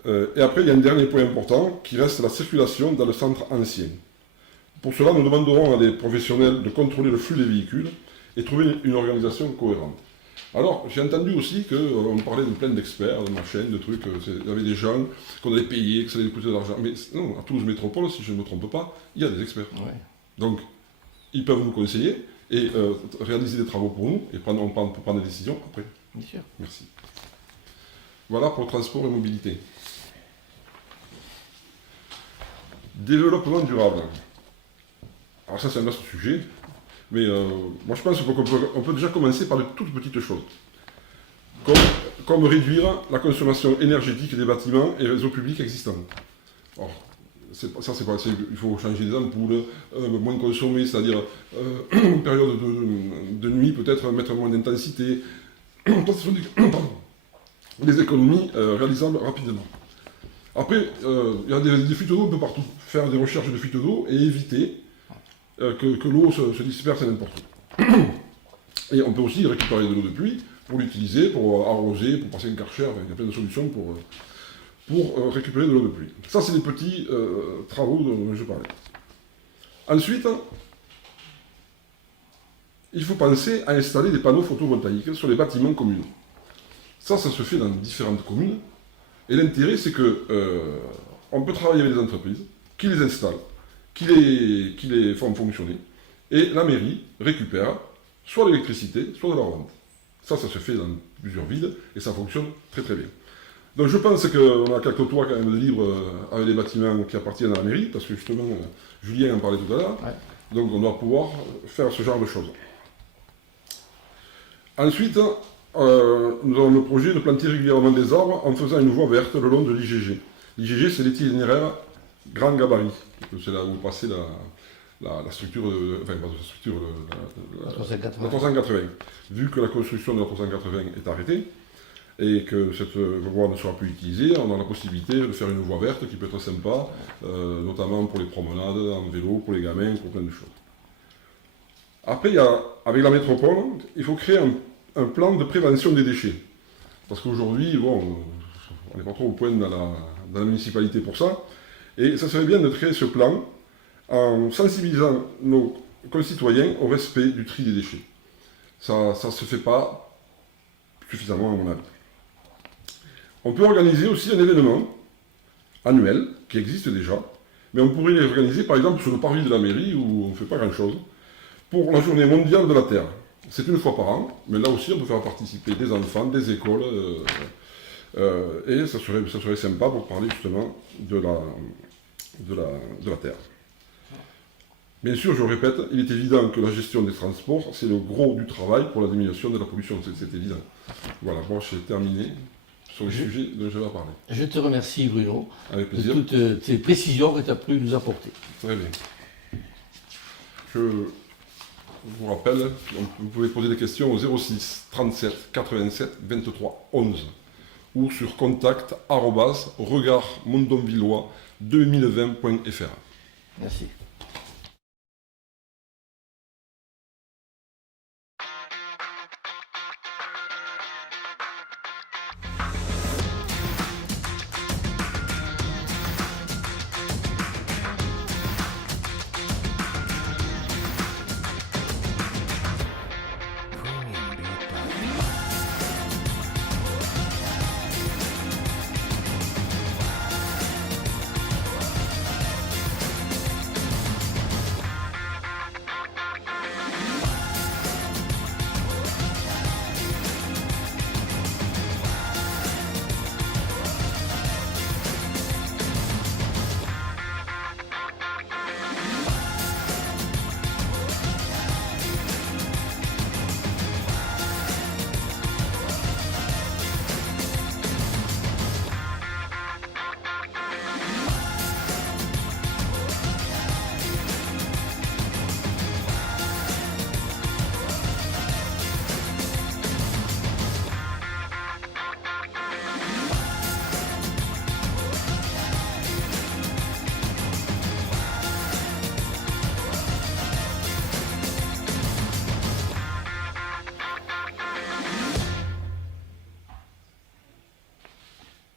Et après, il y a un dernier point important qui reste la circulation dans le centre ancien. Pour cela, nous demanderons à des professionnels de contrôler le flux des véhicules et trouver une organisation cohérente. Alors, j'ai entendu aussi qu'on parlait de plein d'experts, de machines, de trucs, il y avait des gens qu'on allait payer, que ça allait coûter de l'argent. Mais non, à Toulouse Métropole, si je ne me trompe pas, il y a des experts. Ouais. Donc, ils peuvent nous conseiller et réaliser des travaux pour nous et pour prendre des décisions après. Bien sûr. Merci. Voilà pour le transport et mobilité. Développement durable. Alors ça, c'est un vaste sujet. Mais moi je pense qu'on peut déjà commencer par de toutes petites choses. Comme réduire la consommation énergétique des bâtiments et réseaux publics existants. Alors, il faut changer des ampoules, moins consommer, c'est-à-dire une période de nuit, peut-être mettre moins d'intensité. Ce sont des économies réalisables rapidement. Après, il y a des fuites d'eau un peu partout. Faire des recherches de fuites d'eau et éviter que l'eau se disperse n'importe où. Et on peut aussi récupérer de l'eau de pluie pour l'utiliser, pour arroser, pour passer un karcher. Il y a plein de solutions pour récupérer de l'eau de pluie. Ça, c'est les petits travaux dont je parlais. Ensuite, il faut penser à installer des panneaux photovoltaïques sur les bâtiments communs. Ça se fait dans différentes communes. Et l'intérêt, c'est qu'on peut travailler avec des entreprises qui les installent, qui les font fonctionner, et la mairie récupère soit l'électricité, soit de la rente. Ça se fait dans plusieurs villes, et ça fonctionne très très bien. Donc je pense qu'on a quelques toits quand même de libres avec les bâtiments qui appartiennent à la mairie, parce que justement, Julien en parlait tout à l'heure, donc on doit pouvoir faire ce genre de choses. Ensuite, nous avons le projet de planter régulièrement des arbres en faisant une voie verte le long de l'IGG. L'IGG, c'est l'itinéraire grand gabarit. C'est là où passait la structure, enfin pas la structure, la 380. Vu que la construction de la 380 est arrêtée, et que cette voie ne sera plus utilisée, on a la possibilité de faire une voie verte qui peut être sympa, notamment pour les promenades, en vélo, pour les gamins, pour plein de choses. Après, avec la métropole, il faut créer un plan de prévention des déchets. Parce qu'aujourd'hui, bon, on n'est pas trop au point dans la municipalité pour ça, et ça serait bien de créer ce plan en sensibilisant nos concitoyens au respect du tri des déchets. Ça ne se fait pas suffisamment à mon avis. On peut organiser aussi un événement annuel, qui existe déjà, mais on pourrait l'organiser par exemple sur le parvis de la mairie où on ne fait pas grand-chose, pour la journée mondiale de la Terre. C'est une fois par an, mais là aussi on peut faire participer des enfants, des écoles, et ça serait sympa pour parler justement de la Terre. Bien sûr, je répète, il est évident que la gestion des transports, c'est le gros du travail pour la diminution de la pollution, c'est évident. Voilà, bon, j'ai terminé sur le sujet dont je vais parler. Je te remercie Bruno Avec plaisir. de toutes ces précisions que tu as pu nous apporter. Très bien. Je vous rappelle, vous pouvez poser des questions au 06 37 87 23 11 ou sur contact@regardmondonvillois2020.fr. Merci.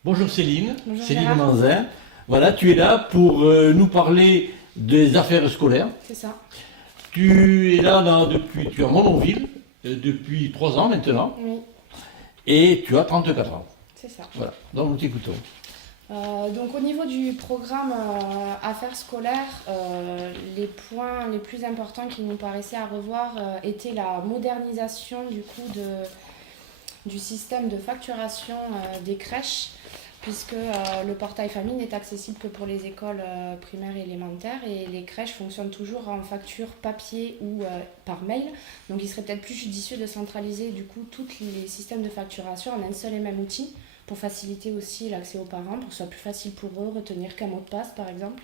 Bonjour Céline, Bonjour Céline Gérard. Manzin. Voilà, tu es là pour nous parler des affaires scolaires. C'est ça. Tu es là tu es à Mononville depuis 3 ans maintenant Oui, et tu as 34 ans. c'est ça. Voilà, donc nous t'écoutons. Donc au niveau du programme affaires scolaires, les points les plus importants qui nous paraissaient à revoir étaient la modernisation du système de facturation des crèches, puisque le portail famille n'est accessible que pour les écoles primaires et élémentaires, et les crèches fonctionnent toujours en facture papier ou par mail. Donc il serait peut-être plus judicieux de centraliser du coup tous les systèmes de facturation en un seul et même outil, pour faciliter aussi l'accès aux parents, pour que ce soit plus facile pour eux, retenir qu'un mot de passe par exemple.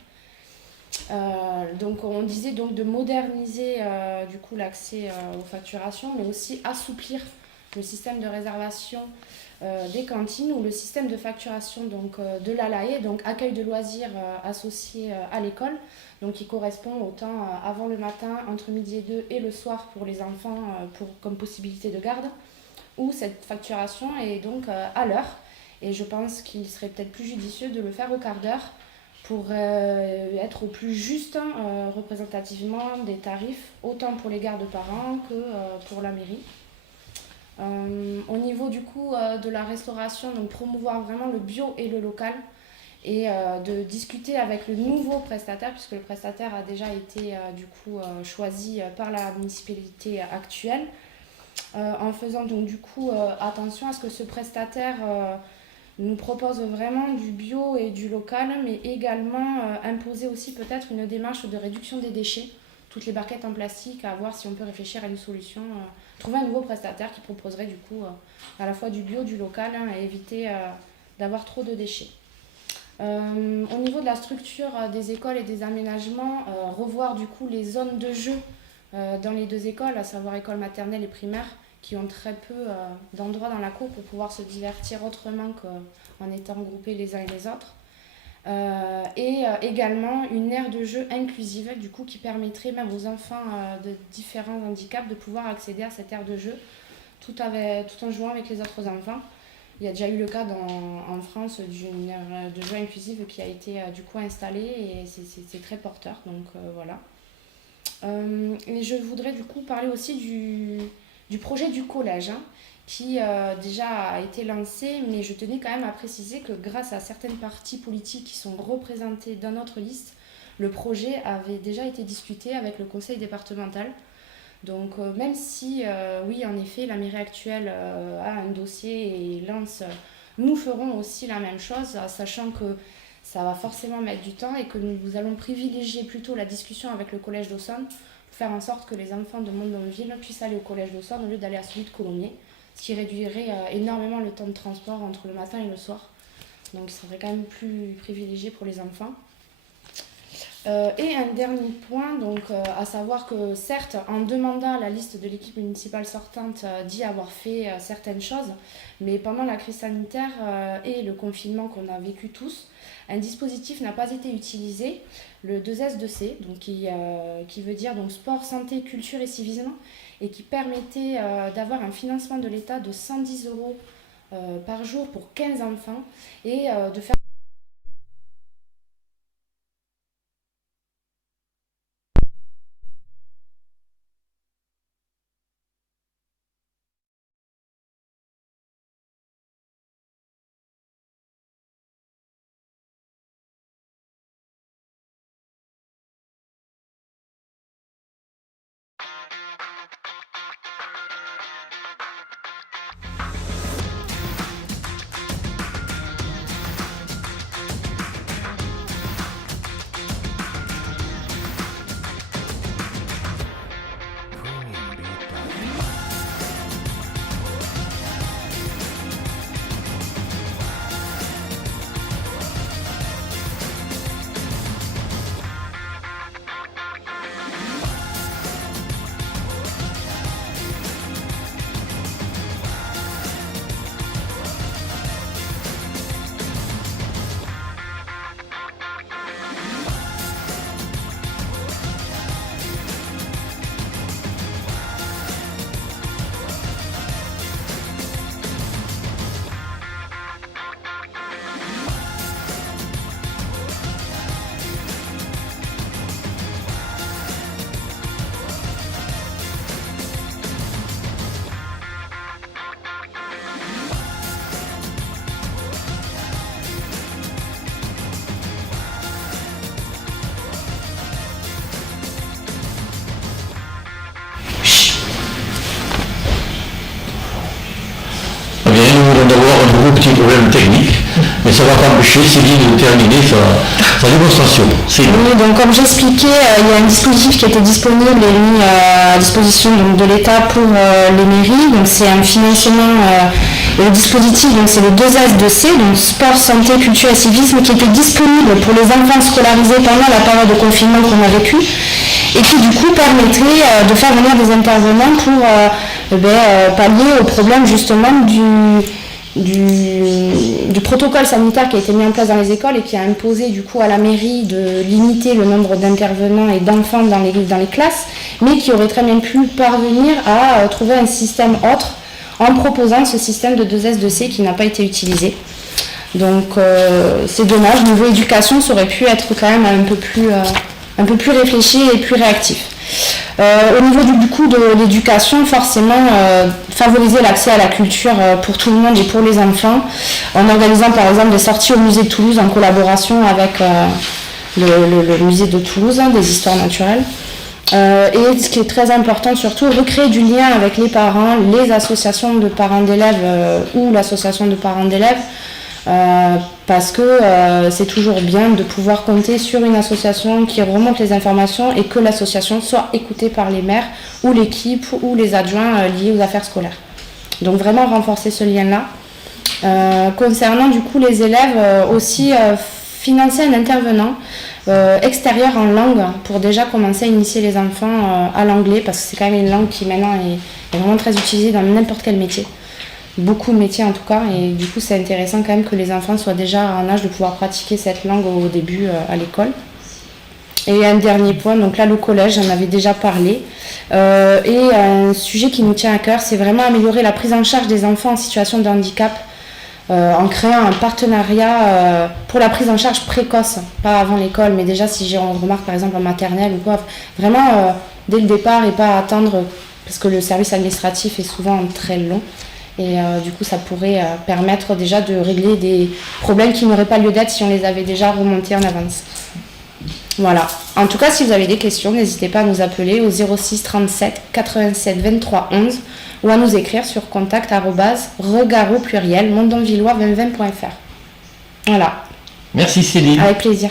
Donc on disait donc de moderniser du coup l'accès aux facturations, mais aussi assouplir le système de réservation des cantines ou le système de facturation donc, de l'ALAE, donc accueil de loisirs associé à l'école, donc qui correspond au temps avant le matin, entre midi et 2 et le soir pour les enfants comme possibilité de garde, où cette facturation est donc à l'heure. Et je pense qu'il serait peut-être plus judicieux de le faire au quart d'heure pour être au plus juste représentativement des tarifs, autant pour les gardes parents que pour la mairie. Au niveau du coup de la restauration, donc promouvoir vraiment le bio et le local et de discuter avec le nouveau prestataire, puisque le prestataire a déjà été du coup choisi par la municipalité actuelle, en faisant donc du coup attention à ce que ce prestataire nous propose vraiment du bio et du local, mais également imposer aussi peut-être une démarche de réduction des déchets, toutes les barquettes en plastique, à voir si on peut réfléchir à une solution, trouver un nouveau prestataire qui proposerait du coup à la fois du bio, du local, et éviter d'avoir trop de déchets. Au niveau de la structure des écoles et des aménagements, revoir du coup les zones de jeu dans les deux écoles, à savoir école maternelle et primaire, qui ont très peu d'endroits dans la cour pour pouvoir se divertir autrement qu'en étant groupés les uns et les autres. Et également une aire de jeu inclusive, du coup, qui permettrait même aux enfants de différents handicaps de pouvoir accéder à cette aire de jeu tout en jouant avec les autres enfants. Il y a déjà eu le cas en France d'une aire de jeu inclusive qui a été du coup installée, et c'est très porteur, donc voilà. Et je voudrais du coup parler aussi du projet du collège, qui déjà a été lancé, mais je tenais quand même à préciser que grâce à certaines partis politiques qui sont représentées dans notre liste, le projet avait déjà été discuté avec le conseil départemental. Donc même si, oui, en effet, la mairie actuelle a un dossier et lance, nous ferons aussi la même chose, sachant que ça va forcément mettre du temps et que nous allons privilégier plutôt la discussion avec le collège d'Aussonne, faire en sorte que les enfants de Mondonville puissent aller au collège d'Aussonne au lieu d'aller à celui de Colomiers, ce qui réduirait énormément le temps de transport entre le matin et le soir. Donc ce serait quand même plus privilégié pour les enfants. Et un dernier point, donc, à savoir que certes, en demandant la liste de l'équipe municipale sortante, dit avoir fait certaines choses, mais pendant la crise sanitaire et le confinement qu'on a vécu tous, un dispositif n'a pas été utilisé, le 2S2C, donc qui veut dire donc, sport, santé, culture et civisme, et qui permettait d'avoir un financement de l'État de 110 € par jour pour 15 enfants, et de faire petit problème technique, mais ça ne va pas empêcher Céline de terminer sa démonstration. Oui, donc comme j'expliquais, il y a un dispositif qui était disponible et mis à disposition donc, de l'État pour les mairies. Donc c'est un financement, le dispositif, donc c'est le 2S2C, donc sport, santé, culture et civisme, qui était disponible pour les enfants scolarisés pendant la période de confinement qu'on a vécu, et qui du coup permettrait de faire venir des intervenants pour pallier au problème justement du protocole sanitaire qui a été mis en place dans les écoles et qui a imposé du coup à la mairie de limiter le nombre d'intervenants et d'enfants dans les classes, mais qui aurait très bien pu parvenir à trouver un système autre en proposant ce système de 2S2C qui n'a pas été utilisé. Donc c'est dommage, niveau éducation, ça aurait pu être quand même un peu plus réfléchi et plus réactif. Au niveau du coup de l'éducation, forcément, favoriser l'accès à la culture pour tout le monde et pour les enfants, en organisant par exemple des sorties au musée de Toulouse en collaboration avec le musée de Toulouse, des histoires naturelles. Et ce qui est très important surtout, recréer du lien avec les parents, les associations de parents d'élèves ou l'association de parents d'élèves, parce que c'est toujours bien de pouvoir compter sur une association qui remonte les informations et que l'association soit écoutée par les maires ou l'équipe ou les adjoints liés aux affaires scolaires. Donc vraiment renforcer ce lien-là. Concernant du coup les élèves, aussi financer un intervenant extérieur en langue pour déjà commencer à initier les enfants à l'anglais, parce que c'est quand même une langue qui maintenant est vraiment très utilisée dans n'importe quel métier. Beaucoup de métiers en tout cas, et du coup c'est intéressant quand même que les enfants soient déjà en âge de pouvoir pratiquer cette langue au début à l'école. Et un dernier point, donc là le collège, j'en avais déjà parlé, et un sujet qui nous tient à cœur, c'est vraiment améliorer la prise en charge des enfants en situation de handicap en créant un partenariat pour la prise en charge précoce, pas avant l'école, mais déjà si on remarque par exemple en maternelle ou quoi, vraiment dès le départ et pas attendre, parce que le service administratif est souvent très long. Et du coup, ça pourrait permettre déjà de régler des problèmes qui n'auraient pas lieu d'être si on les avait déjà remontés en avance. Voilà. En tout cas, si vous avez des questions, n'hésitez pas à nous appeler au 06 37 87 23 11 ou à nous écrire sur contact@regard@mondonvillois2020.fr. Voilà. Merci Céline. Avec plaisir.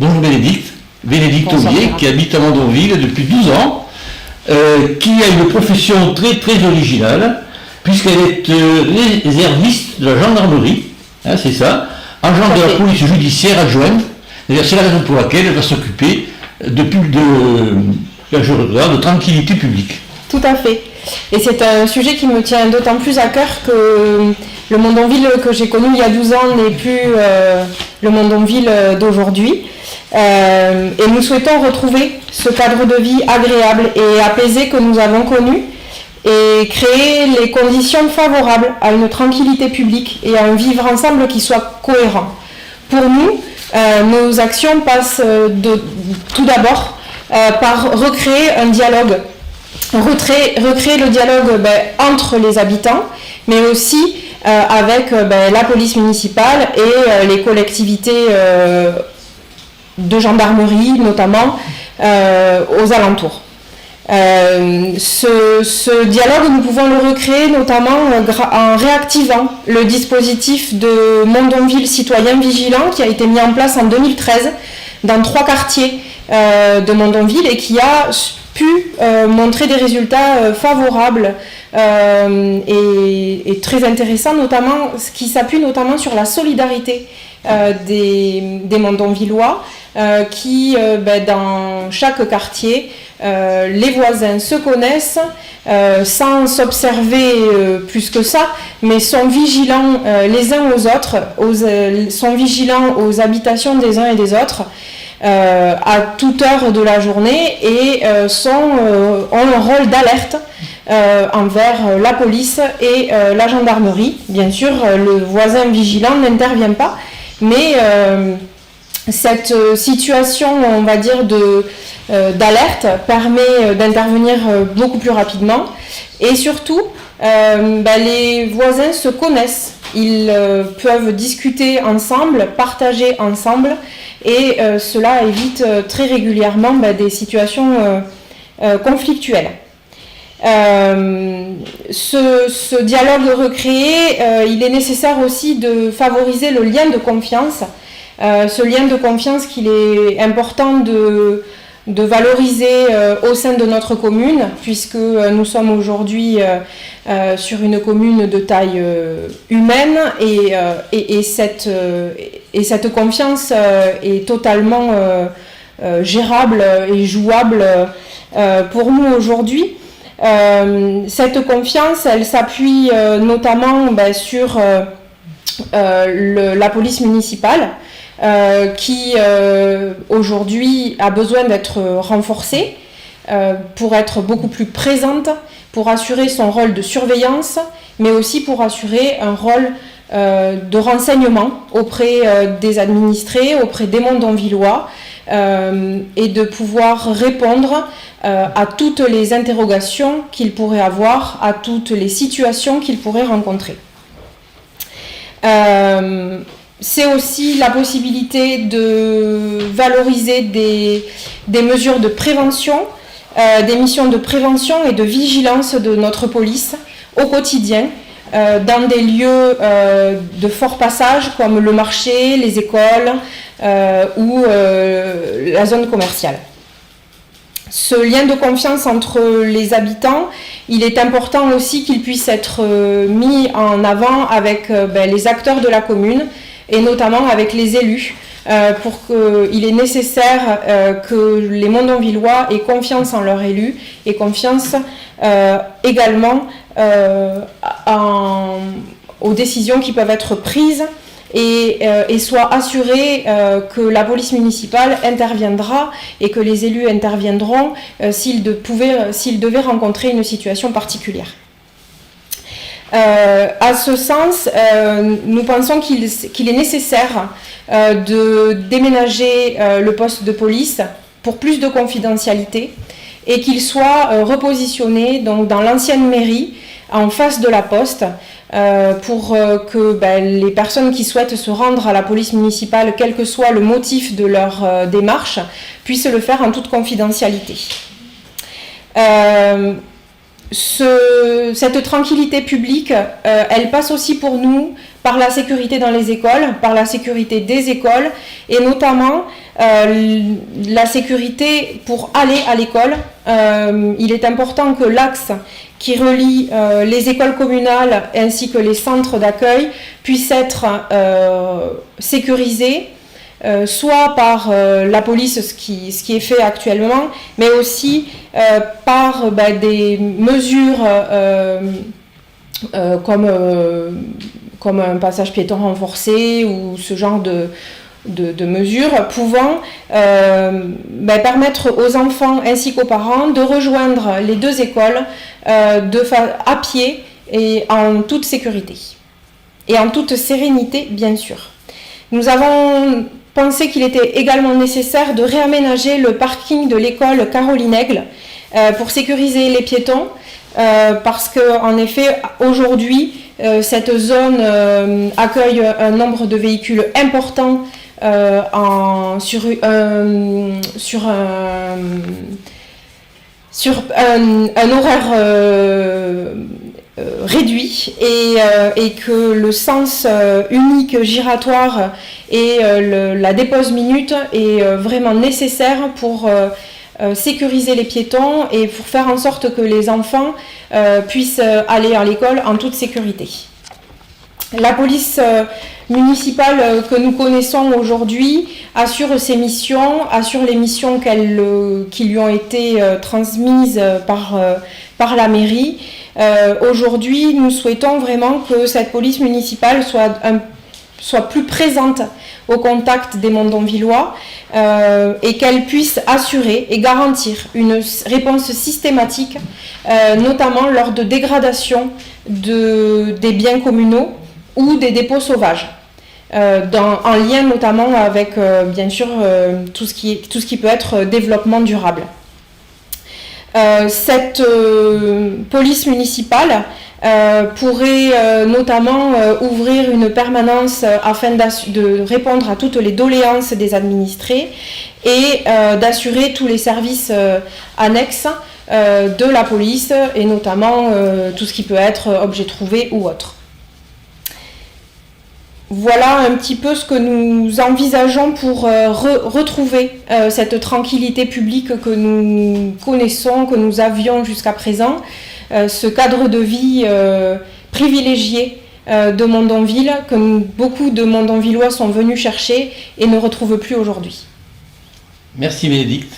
Bonjour Bénédicte Aubier, qui habite à Mondonville depuis 12 ans, qui a une profession très très originale, puisqu'elle est réserviste de la gendarmerie, hein, c'est ça, agent de la police judiciaire adjointe. C'est la raison pour laquelle elle va s'occuper de tranquillité publique. Tout à fait. Et c'est un sujet qui me tient d'autant plus à cœur que le Mondonville que j'ai connu il y a 12 ans n'est plus le Mondonville d'aujourd'hui. Et nous souhaitons retrouver ce cadre de vie agréable et apaisé que nous avons connu et créer les conditions favorables à une tranquillité publique et à un vivre ensemble qui soit cohérent. Pour nous, nos actions passent tout d'abord par recréer un dialogue, recréer le dialogue entre les habitants, mais aussi avec la police municipale et les collectivités de gendarmerie notamment aux alentours. Ce dialogue, nous pouvons le recréer notamment en réactivant le dispositif de Mondonville citoyen vigilant qui a été mis en place en 2013 dans 3 quartiers de Mondonville et qui a pu montrer des résultats favorables et très intéressants, notamment, qui s'appuie notamment sur la solidarité des Mondonvillois qui, dans chaque quartier, les voisins se connaissent sans s'observer plus que ça, mais sont vigilants les uns aux autres, sont vigilants aux habitations des uns et des autres à toute heure de la journée et ont un rôle d'alerte envers la police et la gendarmerie. Bien sûr, le voisin vigilant n'intervient pas, mais cette situation, on va dire, d'alerte permet d'intervenir beaucoup plus rapidement et surtout, les voisins se connaissent, ils peuvent discuter ensemble, partager ensemble et cela évite très régulièrement des situations conflictuelles. Ce dialogue recréé, il est nécessaire aussi de favoriser le lien de confiance. Ce lien de confiance qu'il est important de valoriser au sein de notre commune, puisque nous sommes aujourd'hui sur une commune de taille humaine et cette confiance est totalement gérable et jouable pour nous aujourd'hui. Cette confiance, elle s'appuie notamment sur la police municipale qui aujourd'hui a besoin d'être renforcée pour être beaucoup plus présente, pour assurer son rôle de surveillance, mais aussi pour assurer un rôle de renseignement auprès des administrés, auprès des Mondonvillois, et de pouvoir répondre à toutes les interrogations qu'ils pourraient avoir, à toutes les situations qu'ils pourraient rencontrer. C'est aussi la possibilité de valoriser des mesures de prévention, des missions de prévention et de vigilance de notre police au quotidien, dans des lieux de fort passage comme le marché, les écoles ou la zone commerciale. Ce lien de confiance entre les habitants, il est important aussi qu'il puisse être mis en avant avec les acteurs de la commune et notamment avec les élus. Il est nécessaire que les Mondonvillois aient confiance en leurs élus et confiance également aux décisions qui peuvent être prises et soient assurés que la police municipale interviendra et que les élus interviendront s'ils devaient rencontrer une situation particulière. À ce sens, nous pensons qu'il est nécessaire de déménager le poste de police pour plus de confidentialité et qu'il soit repositionné donc, dans l'ancienne mairie en face de la poste pour que les personnes qui souhaitent se rendre à la police municipale, quel que soit le motif de leur démarche, puissent le faire en toute confidentialité. Cette tranquillité publique, elle passe aussi pour nous par la sécurité dans les écoles, par la sécurité des écoles et notamment la sécurité pour aller à l'école. Il est important que l'axe qui relie les écoles communales ainsi que les centres d'accueil puisse être sécurisé, soit par la police, ce qui est fait actuellement, mais aussi par des mesures comme un passage piéton renforcé ou ce genre de mesures pouvant permettre aux enfants ainsi qu'aux parents de rejoindre les deux écoles à pied et en toute sécurité et en toute sérénité bien sûr. Nous avons pensé qu'il était également nécessaire de réaménager le parking de l'école Caroline Aigle pour sécuriser les piétons parce qu'en effet aujourd'hui cette zone accueille un nombre de véhicules important sur un horaire réduit et que le sens unique giratoire et la dépose minute est vraiment nécessaire pour sécuriser les piétons et pour faire en sorte que les enfants puissent aller à l'école en toute sécurité. La police municipale que nous connaissons aujourd'hui assure ses missions, assure les missions qui lui ont été transmises par la mairie. Aujourd'hui, nous souhaitons vraiment que cette police municipale soit plus présente au contact des Mondonvillois et qu'elle puisse assurer et garantir une réponse systématique, notamment lors de dégradation des biens communaux ou des dépôts sauvages, en lien notamment avec, bien sûr, tout ce qui peut être développement durable. Cette police municipale pourrait notamment ouvrir une permanence afin de répondre à toutes les doléances des administrés et d'assurer tous les services annexes de la police et notamment tout ce qui peut être objet trouvé ou autre. Voilà un petit peu ce que nous envisageons pour retrouver cette tranquillité publique que nous connaissons, que nous avions jusqu'à présent, ce cadre de vie privilégié de Mondonville, que beaucoup de Mondonvillois sont venus chercher et ne retrouvent plus aujourd'hui. Merci Bénédicte.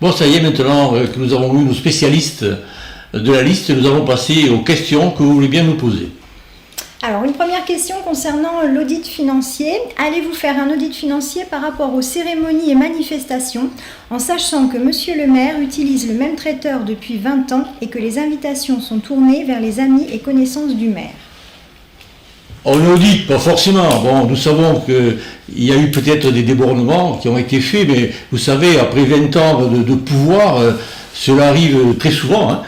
Bon, ça y est, maintenant que nous avons eu nos spécialistes de la liste, nous allons passer aux questions que vous voulez bien nous poser. Alors, une première question concernant l'audit financier. Allez-vous faire un audit financier par rapport aux cérémonies et manifestations, en sachant que Monsieur le maire utilise le même traiteur depuis 20 ans et que les invitations sont tournées vers les amis et connaissances du maire? On audite, pas forcément. Bon, nous savons qu'il y a eu peut-être des débordements qui ont été faits, mais vous savez, après 20 ans de pouvoir, cela arrive très souvent. Hein.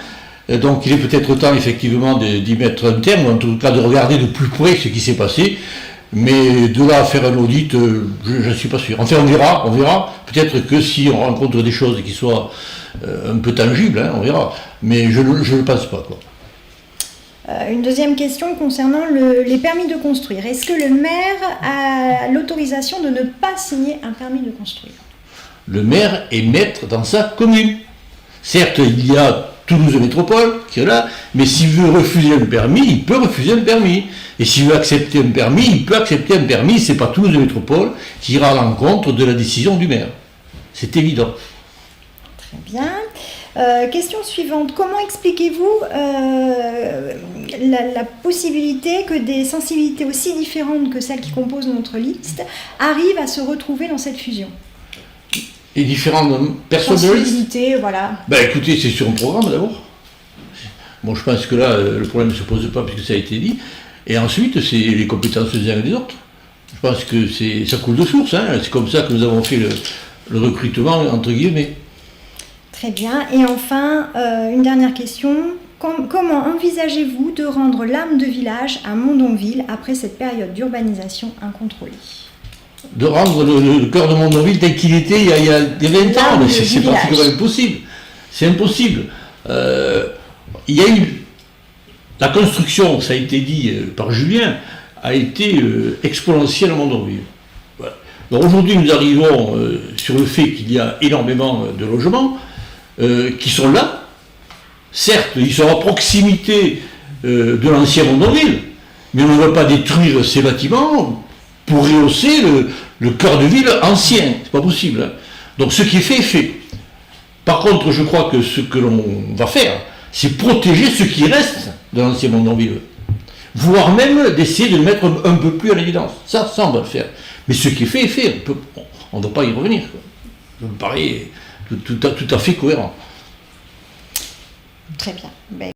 Donc il est peut-être temps effectivement d'y mettre un terme, ou en tout cas de regarder de plus près ce qui s'est passé. Mais de là à faire un audit, je ne suis pas sûr. Enfin, on verra. Peut-être que si on rencontre des choses qui soient un peu tangibles, hein, on verra. Mais je ne le pense pas, quoi. Une deuxième question concernant les permis de construire. Est-ce que le maire a l'autorisation de ne pas signer un permis de construire? Le maire est maître dans sa commune. Certes, il y a Toulouse Métropole qui est là, mais s'il veut refuser un permis, il peut refuser un permis. Et s'il veut accepter un permis, il peut accepter un permis. C'est pas Toulouse Métropole qui ira à l'encontre de la décision du maire. C'est évident. Très bien. Question suivante. Comment expliquez-vous la possibilité que des sensibilités aussi différentes que celles qui composent notre liste arrivent à se retrouver dans cette fusion? Et différentes personnes de liste? Sensibilités, voilà. Ben écoutez, c'est sur un programme d'abord. Bon, je pense que là, le problème ne se pose pas puisque ça a été dit. Et ensuite, c'est les compétences des uns et des autres. Je pense que ça coule de source, hein. C'est comme ça que nous avons fait le recrutement, entre guillemets. Très bien. Et enfin, une dernière question. Comment envisagez-vous de rendre l'âme de village à Mondonville après cette période d'urbanisation incontrôlée? De rendre le cœur de Mondonville tel qu'il était il y a 20 ans, mais c'est pratiquement impossible. C'est impossible. Il y a eu la construction, ça a été dit par Julien, a été exponentielle à Mondonville. Voilà. Donc aujourd'hui, nous arrivons sur le fait qu'il y a énormément de logements qui sont là. Certes, ils sont à proximité de l'ancien Mondonville, mais on ne va pas détruire ces bâtiments pour rehausser le cœur de ville ancien. C'est pas possible. Hein. Donc ce qui est fait, est fait. Par contre, je crois que ce que l'on va faire, c'est protéger ce qui reste de l'ancien Mondonville. Voire même d'essayer de le mettre un peu plus en évidence. Ça, on va le faire. Mais ce qui est fait est fait. On ne doit pas y revenir. Quoi. Ça me paraît tout à fait cohérent. Très bien.